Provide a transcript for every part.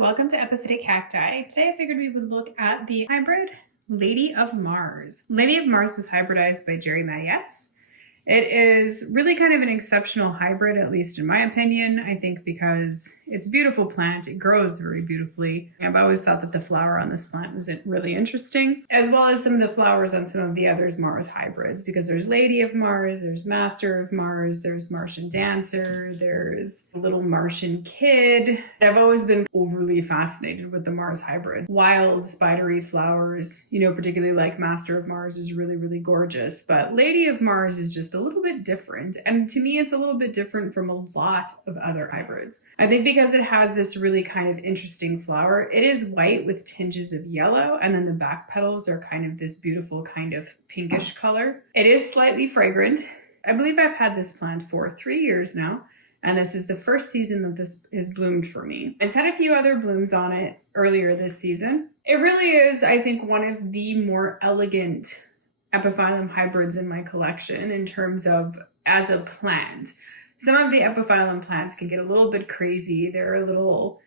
welcome to Epiphytic Cacti. Today I figured we would look at the hybrid Lady of Mars. Lady of Mars was hybridized by Jerry Mattietz. It is really kind of an exceptional hybrid, at least in my opinion, I think because it's a beautiful plant. It grows very beautifully. I've always thought that the flower on this plant was really interesting, as well as some of the flowers on some of the others Mars hybrids, because there's Lady of Mars, there's Master of Mars, there's Martian Dancer, there's Little Martian Kid. I've always been overly fascinated with the Mars hybrids. Wild, spidery flowers, particularly like Master of Mars is really, really gorgeous, but Lady of Mars is just a little bit different. And to me, it's a little bit different from a lot of other hybrids. I think because it has this really kind of interesting flower. It is white with tinges of yellow, and then the back petals are kind of this beautiful kind of pinkish color. It is slightly fragrant. I believe I've had this plant for 3 years now, and this is the first season that this has bloomed for me. It's had a few other blooms on it earlier this season. It really is, I think, one of the more elegant epiphyllum hybrids in my collection in terms of as a plant. Some of the epiphyllum plants can get a little bit crazy. They're a little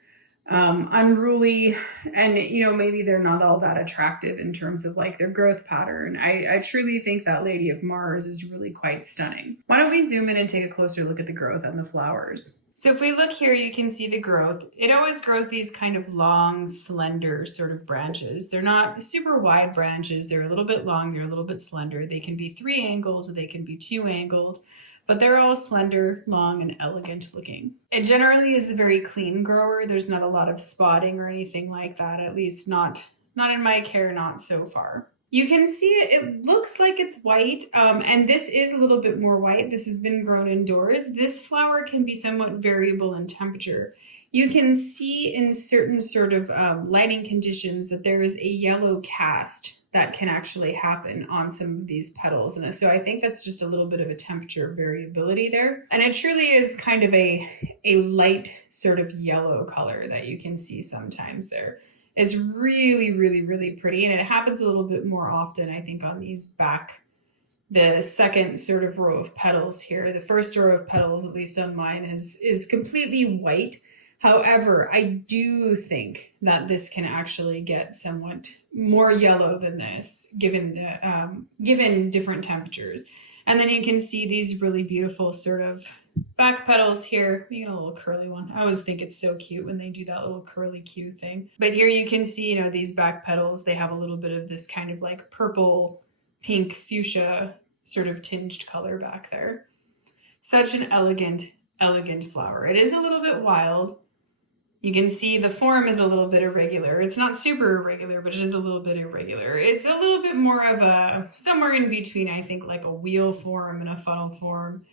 unruly, and maybe they're not all that attractive in terms of like their growth pattern. I truly think that Lady of Mars is really quite stunning. Why don't we zoom in and take a closer look at the growth on the flowers? So if we look here, you can see the growth. It always grows these kind of long, slender sort of branches. They're not super wide branches. They're a little bit long. They're a little bit slender. They can be 3-angled. They can be 2-angled. But they're all slender, long, and elegant looking. It generally is a very clean grower. There's not a lot of spotting or anything like that, at least not in my care, not so far. You can see it looks like it's white, and this is a little bit more white. This has been grown indoors. This flower can be somewhat variable in temperature. You can see in certain sort of lighting conditions that there is a yellow cast that can actually happen on some of these petals. And so I think that's just a little bit of a temperature variability there. And it truly is kind of a light sort of yellow color that you can see sometimes there. It's really, really, really pretty. And it happens a little bit more often, I think, on these the second sort of row of petals here. The first row of petals, at least on mine, is completely white. However, I do think that this can actually get somewhat more yellow than this, given different temperatures. And then you can see these really beautiful sort of back petals here. You get a little curly one. I always think it's so cute when they do that little curly Q thing. But here you can see, these back petals, they have a little bit of this kind of like purple, pink, fuchsia sort of tinged color back there. Such an elegant, elegant flower. It is a little bit wild. You can see the form is a little bit irregular. It's not super irregular, but it is a little bit irregular. It's a little bit more of somewhere in between, I think, like a wheel form and a funnel form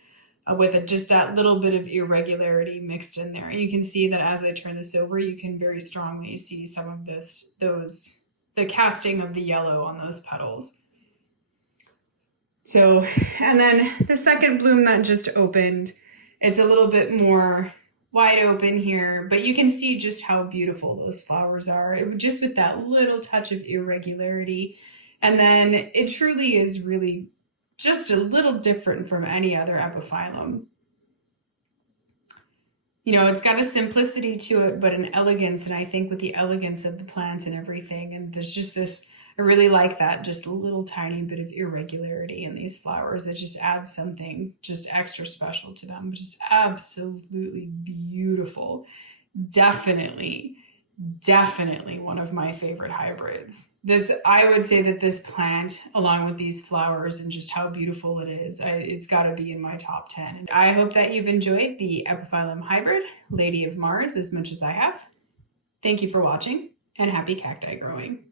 with just that little bit of irregularity mixed in there. And you can see that as I turn this over, you can very strongly see some of the casting of the yellow on those petals. So, and then the second bloom that just opened, it's a little bit more wide open here, but you can see just how beautiful those flowers are. Just with that little touch of irregularity. And then it truly is really just a little different from any other epiphyllum. It's got a simplicity to it, but an elegance. And I think with the elegance of the plant and everything, and there's just this, I really like that, just a little tiny bit of irregularity in these flowers that just adds something just extra special to them. Just absolutely beautiful. Definitely one of my favorite hybrids. I would say that this plant, along with these flowers and just how beautiful it is, it's got to be in my top 10. And I hope that you've enjoyed the epiphyllum hybrid, Lady of Mars, as much as I have. Thank you for watching, and happy cacti growing.